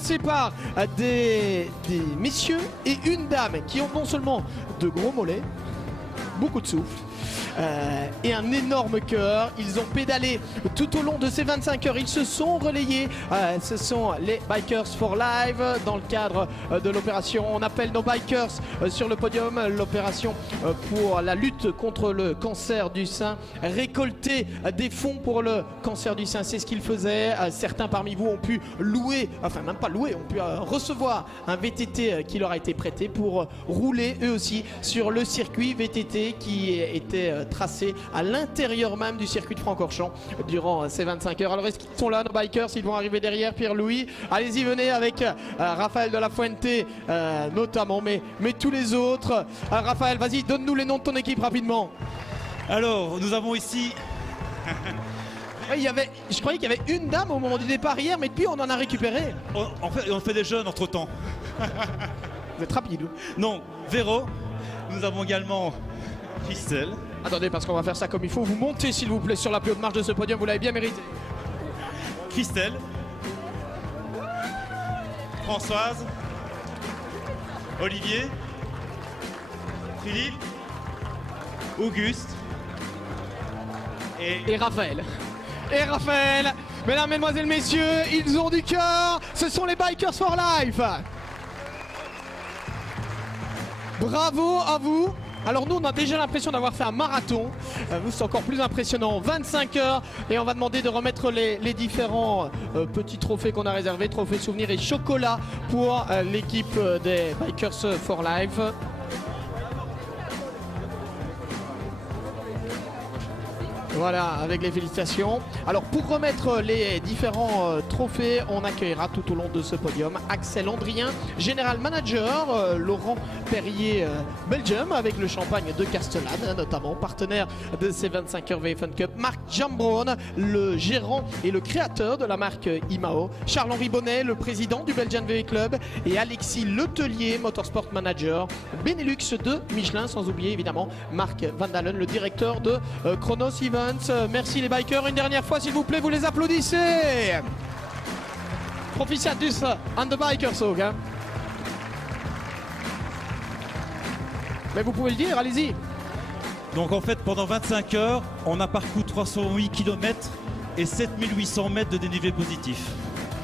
commencer par des messieurs et une dame qui ont non seulement de gros mollets, beaucoup de souffle, et un énorme cœur. Ils ont pédalé tout au long de ces 25 heures. Ils se sont relayés. Ce sont les Bikers for Life dans le cadre de l'opération. On appelle nos bikers sur le podium. L'opération pour la lutte contre le cancer du sein. Récolter des fonds pour le cancer du sein, c'est ce qu'ils faisaient. Certains parmi vous ont pu louer, enfin même pas louer, ont pu recevoir un VTT qui leur a été prêté pour rouler eux aussi sur le circuit VTT qui était tracé à l'intérieur même du circuit de Francorchamps durant ces 25 heures. Alors est-ce qu'ils sont là, nos bikers? Ils vont arriver derrière. Pierre-Louis, allez-y, venez avec Raphaël de la Fuente notamment, mais tous les autres. Raphaël, vas-y, donne-nous les noms de ton équipe rapidement. Alors, nous avons ici... Je croyais qu'il y avait une dame au moment du départ hier, mais depuis on en a récupéré. On fait des jeunes entre temps. Vous êtes rapide. Non, Véro. Nous avons également Christelle. Attendez, parce qu'on va faire ça comme il faut. Vous montez s'il vous plaît sur la plus haute marche de ce podium, vous l'avez bien mérité. Christelle. Françoise. Olivier. Philippe. Auguste. Et Raphaël. Et Raphaël. Mesdames, mesdemoiselles, messieurs, ils ont du cœur. Ce sont les Bikers for Life. Bravo à vous. Alors nous on a déjà l'impression d'avoir fait un marathon, vous c'est encore plus impressionnant, 25 heures, et on va demander de remettre les différents petits trophées qu'on a réservés, trophées souvenirs et chocolat pour l'équipe des Bikers for Life. Voilà, avec les félicitations. Alors pour remettre les différents trophées, on accueillera tout au long de ce podium Axel Andrien, General Manager, Laurent Perrier, Belgium, avec le champagne de Castellane notamment, partenaire de ces 25 heures VFN Cup, Marc Jambron, le gérant et le créateur de la marque Imao, Charles-Henri Bonnet, le président du Belgian VE Club, et Alexis Letellier, Motorsport Manager, Benelux de Michelin, sans oublier évidemment Marc Van Dalen, le directeur de Chronos Events. Merci les bikers, une dernière fois s'il vous plaît, vous les applaudissez. Proficiat dus aan de bikers ook, hein. Mais vous pouvez le dire, allez-y. Donc en fait, pendant 25 heures, on a parcouru 308 km et 7800 mètres de dénivelé positif.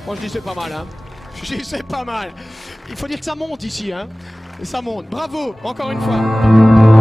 Moi je dis c'est pas mal, hein. Je dis c'est pas mal. Il faut dire que ça monte ici, hein. Et ça monte. Bravo, encore une fois.